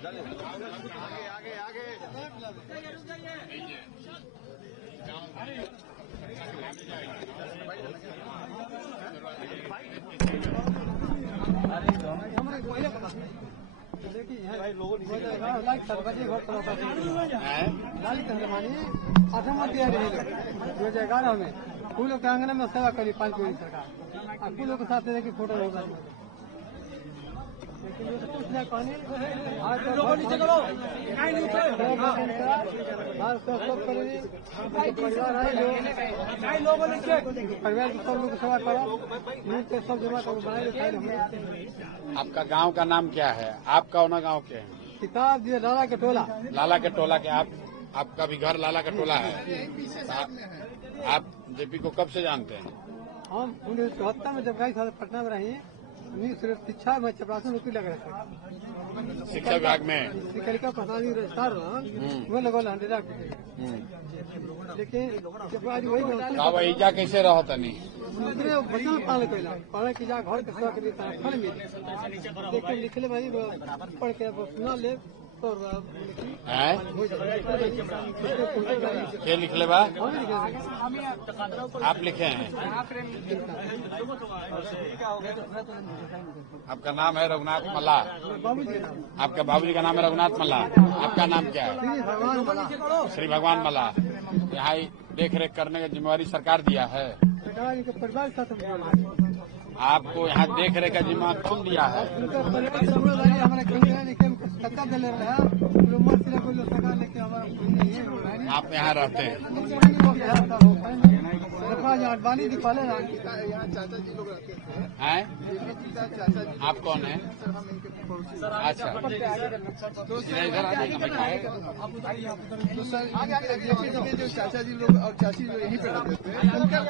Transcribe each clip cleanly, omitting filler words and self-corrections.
2011 में फूलों के आंगन में सेवा करी 5 मिनट सरकार फूलों के साथ देखिए फोटो होगा परिवार के सब लोग सेवा करो सब जमा करो बनाए। आपका गांव का नाम क्या है? आप कौन गांव के हैं? किताब दिए लाला के टोला। लाला के टोला के आपका भी घर लाला का टोला है? आप जेपी को कब से जानते हैं? हम 1974 में जब गए थे पटना में रही शिक्षा में चपरासी नौकरी लग रहे थे शिक्षा विभाग में प्रधान रजिस्ट्रार वो लगल लेकिन वही जा कैसे रहो तनी बचल पाल कैला पढ़े की जा घर के सेवा के लिए फल मिले लेकिन लिखले भाई पढ़ के सुना ले क्या लिखले बा? आप लिखे हैं? आपका नाम है रघुनाथ मल्ला? आपका बाबूजी का नाम है रघुनाथ मल्ला? आपका नाम क्या है? श्री भगवान मल्ला। यहाँ देख रेख करने की जिम्मेवारी सरकार दिया है आपको? यहाँ देख रेख का जिम्मा कौन दिया है? आप यहाँ रहते हैं? हैं? आप कौन है? अच्छा तो इधर तो सर जो चाचा जी लोग और चाची जो यहीं पे रहते थे उनका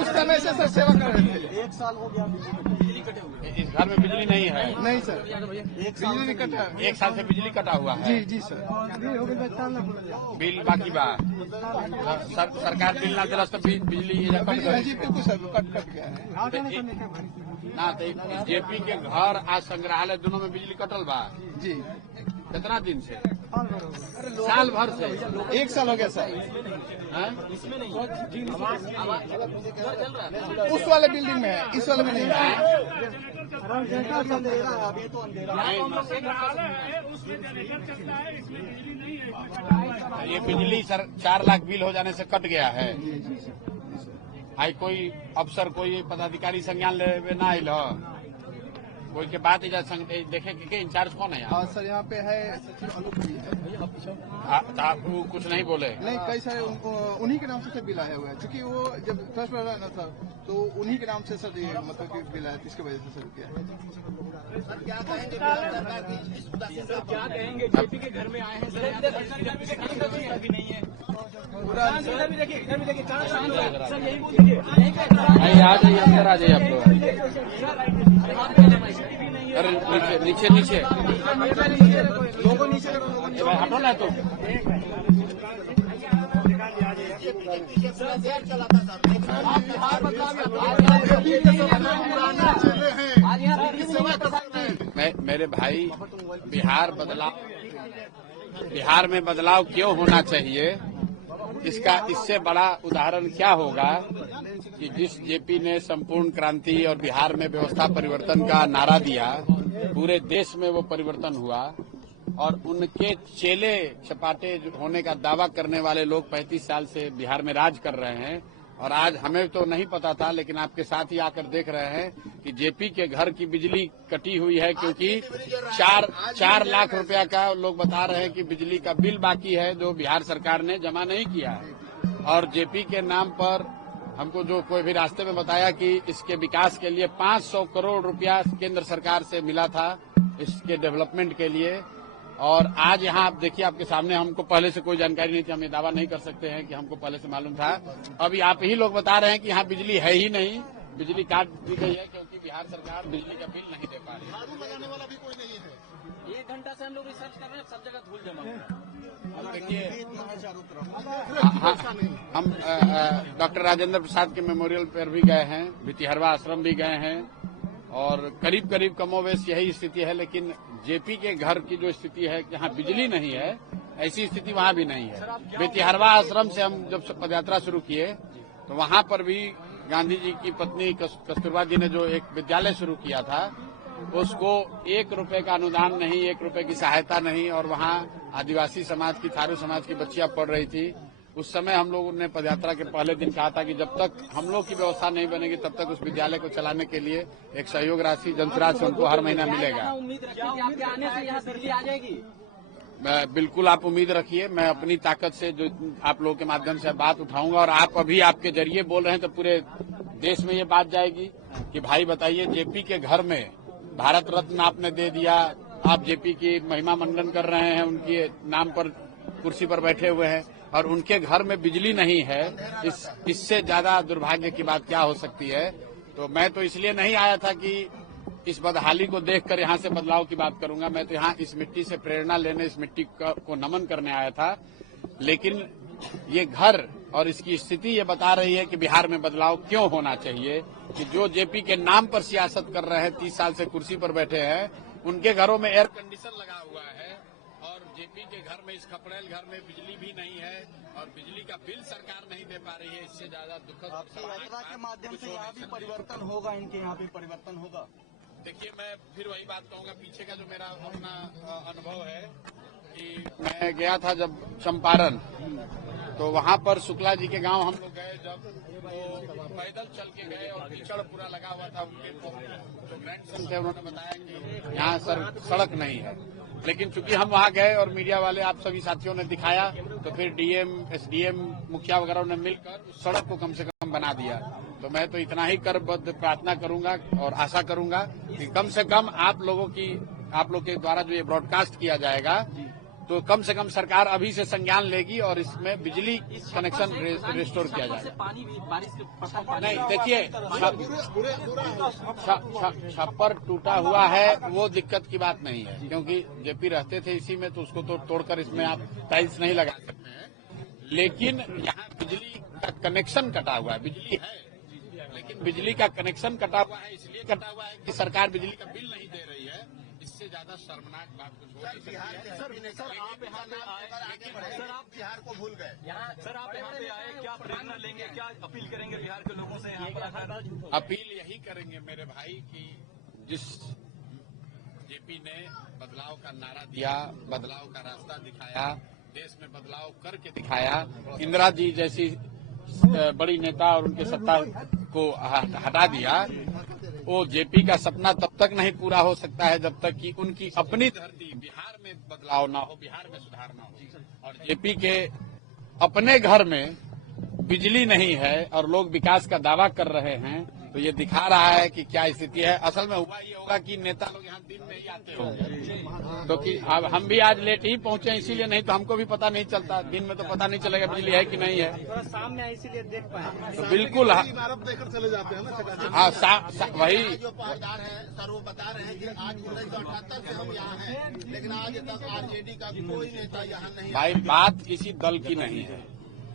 उस समय से सर सेवा कर रहे थे। 1 साल हो गया इस घर में बिजली नहीं है? नहीं सर बिजली नहीं कटा। 1 साल से बिजली कटा हुआ है? जी सर बिल बाकी बा? सरकार बिल ना दिला तो बिजली कट कट गया है ना। तो जेपी के घर आज संग्रहालय दोनों में बिजली कटल बा जी। कितना दिन से? साल भर से? 1 साल हो गया सर। उस वाले बिल्डिंग में है, इस वाले में नहीं है। ये बिजली सर 4 लाख बिल हो जाने से कट गया है। आई कोई अफसर कोई पदाधिकारी संज्ञान ले ना आयल कोई के बात देखे कि इंचार्ज कौन है यहाँ? सर यहाँ पे है सचिव अनूप जी है। आप कुछ नहीं बोले? नहीं कई सारे उन्हीं के नाम से बिल आया हुआ है क्योंकि वो जब ट्रस्ट में रहा ना सर तो उन्हीं के नाम से सर ये मतलब कि बिल आया इसकी वजह से सर किया। क्या कहेंगे जेपी के घर में आए हैं सर नहीं है पूरा इधर भी देखिए सर यही बोल दीजिए आ जाइए अंदर आ जाइए आप लोग। अरे नीचे नीचे लोगों नीचे हटो ना तो मेरे भाई बिहार में बदलाव क्यों होना चाहिए इसका इससे बड़ा उदाहरण क्या होगा कि जिस जेपी ने संपूर्ण क्रांति और बिहार में व्यवस्था परिवर्तन का नारा दिया पूरे देश में वो परिवर्तन हुआ और उनके चेले चपाटे होने का दावा करने वाले लोग 35 साल से बिहार में राज कर रहे हैं और आज हमें तो नहीं पता था लेकिन आपके साथ ही आकर देख रहे हैं कि जेपी के घर की बिजली कटी हुई है क्योंकि 4 लाख रुपया का लोग बता रहे हैं कि बिजली का बिल बाकी है जो बिहार सरकार ने जमा नहीं किया है। और जेपी के नाम पर हमको जो कोई भी रास्ते में बताया कि इसके विकास के लिए 500 करोड़ रुपया केंद्र सरकार से मिला था इसके डेवलपमेंट के लिए। और आज यहाँ आप देखिए आपके सामने हमको पहले से कोई जानकारी नहीं थी, हम ये दावा नहीं कर सकते हैं कि हमको पहले से मालूम था। अभी आप ही लोग बता रहे हैं कि यहाँ बिजली है ही नहीं, बिजली काट दी गई है क्योंकि बिहार सरकार बिजली का बिल नहीं दे पा रही है। लगाने वाला भी कोई नहीं है। 1 घंटा से हम लोग रिसर्च कर रहे हैं, सब जगह धूल जमा है। देखिए हम डॉक्टर राजेंद्र प्रसाद के मेमोरियल पर भी गए हैं, भितिहरवा आश्रम भी गए हैं और करीब करीब कमोवेश यही स्थिति है। लेकिन जेपी के घर की जो स्थिति है, जहाँ बिजली नहीं है, ऐसी स्थिति वहाँ भी नहीं है। बेतिहरवा आश्रम से हम जब पदयात्रा शुरू किए तो वहाँ पर भी गांधी जी की पत्नी कस्तूरबा जी ने जो एक विद्यालय शुरू किया था, उसको 1 रुपए का अनुदान नहीं, 1 रुपए की सहायता नहीं, और वहाँ आदिवासी समाज की, थारू समाज की बच्चियां पढ़ रही थी। उस समय हम लोगों ने पदयात्रा के पहले दिन कहा था कि जब तक हम लोग की व्यवस्था नहीं बनेगी तब तक उस विद्यालय को चलाने के लिए एक सहयोग राशि जंतराज से उनको हर महीना मिलेगा। उम्मीद रखिए कि आपके आने से यहाँ बिजली आ जाएगी? बिल्कुल आप उम्मीद रखिए। मैं अपनी ताकत से जो आप लोगों के माध्यम से बात उठाऊंगा, और आप अभी आपके जरिए बोल रहे हैं तो पूरे देश में ये बात जाएगी कि भाई बताइए, जेपी के घर में भारत रत्न आपने दे दिया, आप जेपी की महिमा मंडन कर रहे हैं, उनके नाम पर कुर्सी पर बैठे हुए हैं, और उनके घर में बिजली नहीं है। इससे ज्यादा दुर्भाग्य की बात क्या हो सकती है। तो मैं तो इसलिए नहीं आया था कि इस बदहाली को देखकर यहाँ से बदलाव की बात करूंगा। मैं तो यहाँ इस मिट्टी से प्रेरणा लेने, इस मिट्टी को नमन करने आया था। लेकिन ये घर और इसकी स्थिति ये बता रही है कि बिहार में बदलाव क्यों होना चाहिए, कि जो जेपी के नाम पर सियासत कर रहे हैं, 30 साल से कुर्सी पर बैठे हैं, उनके घरों में एयर कंडीशन लगा हुआ है, और जेपी के घर में, इस खपड़ेल घर में बिजली भी नहीं है, और बिजली का बिल सरकार नहीं दे पा रही है। इससे ज्यादा दुखद यात्रा के माध्यम से यहाँ भी परिवर्तन होगा, इनके यहाँ भी परिवर्तन होगा। देखिए, मैं फिर वही बात कहूंगा, पीछे का जो मेरा अपना अनुभव है कि मैं गया था जब चंपारण, तो वहाँ पर शुक्ला जी के गांव हम लोग गए, जब वो पैदल चल के गए और कीचड़ पूरा लगा हुआ था। उनके जो ग्रैंडसन थे उन्होंने बताया कि यहाँ सड़क नहीं है। लेकिन चूंकि हम वहाँ गए और मीडिया वाले, आप सभी साथियों ने दिखाया, तो फिर डीएम, एसडीएम, मुखिया वगैरह ने मिलकर उस सड़क को कम से कम बना दिया। तो मैं तो इतना ही करबद्ध प्रार्थना करूंगा और आशा करूंगा कि कम से कम आप लोग के द्वारा जो ये ब्रॉडकास्ट किया जाएगा, तो कम से कम सरकार अभी से संज्ञान लेगी और इसमें बिजली कनेक्शन रिस्टोर किया जाएगा। पानी भी बारिश के नहीं, देखिए, छप्पर टूटा हुआ है, वो दिक्कत की बात नहीं है, क्योंकि जेपी रहते थे इसी में, तो उसको तो तोड़कर इसमें आप टाइल्स नहीं लगा सकते हैं। लेकिन यहाँ बिजली का कनेक्शन कटा हुआ है। बिजली है, लेकिन बिजली का कनेक्शन कटा हुआ है, इसलिए कटा हुआ है कि सरकार बिजली का बिल नहीं दे रही है। इससे ज्यादा शर्मनाक बात कुछ हो नहीं सकती है। सर, आप यहाँ पे आए, सर आप बिहार को भूल गए। सर, आप यहाँ पे आए, क्या प्रेरणा लेंगे, क्या अपील करेंगे बिहार के लोगों से यहाँ पर? अपील यही करेंगे मेरे भाई कि जिस जेपी ने बदलाव का नारा दिया, बदलाव का रास्ता दिखाया, देश में बदलाव करके दिखाया, इंदिरा जी जैसी बड़ी नेता और उनके सत्ता को हटा दिया, वो जेपी का सपना तब तक नहीं पूरा हो सकता है जब तक कि उनकी अपनी धरती बिहार में बदलाव ना हो, बिहार में सुधार ना हो। और जेपी के अपने घर में बिजली नहीं है और लोग विकास का दावा कर रहे हैं, तो ये दिखा रहा है कि क्या स्थिति है। असल में हुआ ये होगा कि नेता लोग यहाँ दिन में ही आते होंगे, तो कि अब हम भी आज लेट ही पहुंचे, इसीलिए, नहीं तो हमको भी पता नहीं चलता। दिन में तो पता नहीं चलेगा बिजली है कि नहीं है। सामने इसीलिए देख पाए, तो बिल्कुल इमारत देखकर चले जाते हैं ना। हाँ, वही जो पहरेदार है सर, वो बता रहे हैं कि आज 1978 से हम यहाँ हैं, लेकिन आज तक आरजेडी का कोई नेता यहाँ नहीं। भाई, बात किसी दल की नहीं है।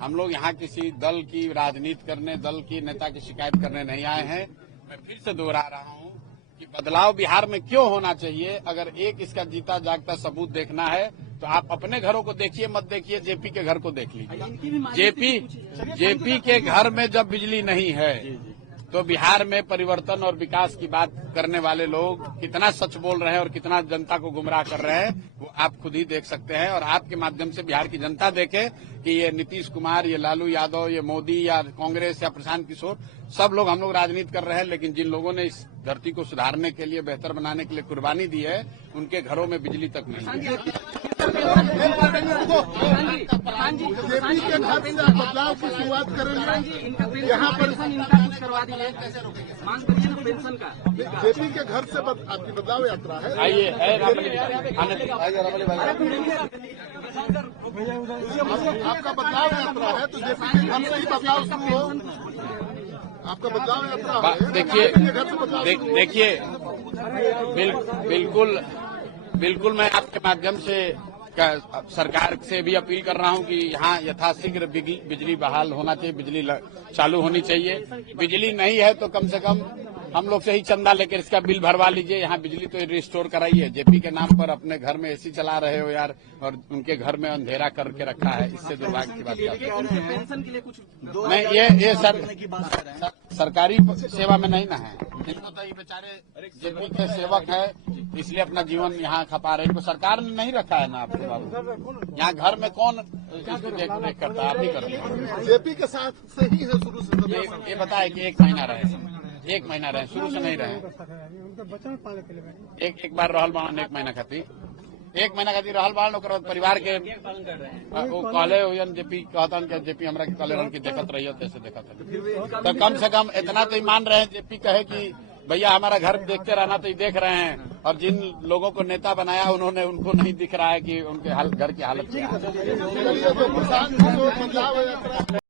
हम लोग यहाँ किसी दल की राजनीति करने, दल की नेता की शिकायत करने नहीं आए हैं। मैं फिर से दोहरा रहा हूँ कि बदलाव बिहार में क्यों होना चाहिए। अगर एक इसका जीता जागता सबूत देखना है तो आप अपने घरों को देखिए, मत देखिए जेपी के घर को देख लीजिए। जेपी के घर में जब बिजली नहीं है तो बिहार में परिवर्तन और विकास की बात करने वाले लोग कितना सच बोल रहे हैं और कितना जनता को गुमराह कर रहे हैं, वो आप खुद ही देख सकते हैं। और आपके माध्यम से बिहार की जनता देखे कि ये नीतीश कुमार, ये लालू यादव, ये मोदी या कांग्रेस या प्रशांत किशोर, सब लोग, हम लोग राजनीति कर रहे हैं, लेकिन जिन लोगों ने इस धरती को सुधारने के लिए, बेहतर बनाने के लिए कुर्बानी दी है, उनके घरों में बिजली तक नहीं है। जेपी के घर से बदलाव की शुरुआत करेंगे, यहाँ पर इनका कुछ करवा दीजिए, मांग करिए ना पेंशन का। जेपी के घर से आपकी बदलाव यात्रा है। आइए, आपका बदलाव यात्रा है, तो जेपी के घर से ही बदलाव शुरू हो। आपका बदलाव यात्रा है। देखिए, बिल्कुल मैं आपके माध्यम से सरकार से भी अपील कर रहा हूं कि यहाँ यथाशीघ्र बिजली बहाल होना चाहिए, बिजली चालू होनी चाहिए। बिजली नहीं है तो कम से कम हम लोग से ही चंदा लेकर इसका बिल भरवा लीजिए, यहाँ बिजली तो रिस्टोर कराइए। जेपी के नाम पर अपने घर में एसी चला रहे हो यार, और उनके घर में अंधेरा करके रखा है। इससे दुर्भाग्य की बात क्या है? पेंशन के लिए कुछ नहीं, ये सरकारी सेवा में नहीं ना है। इनको तो ये बेचारे जेपी के सेवक है, इसलिए अपना जीवन यहाँ खपा रहे। इनको सरकार ने नहीं रखा है ना आपके बाबू। यहाँ घर में कौन इसकी देख करता है? आप ही करते हैं। जेपी के साथ से ही है शुरू से। ये बताए कि 1 महीना रहे, 1 महीना रहे, शुरू से नहीं रहे। एक बार रहल बाण 1 महीना खातिर, 1 महीना खातिर रहल बाण, ओकर बाद परिवार के वो कहले हो जेपी कहतन कि जेपी हमरा के कहले रहन कि देखत रहिए, तैसे देखत रहिए। तो कम से कम इतना तो मान रहे हैं, जेपी कहे कि भैया हमारा घर देखते रहना, तो ये देख रहे हैं। और जिन लोगों को नेता बनाया उन्होंने, उनको नहीं दिख रहा है कि उनके घर की हालत क्या है।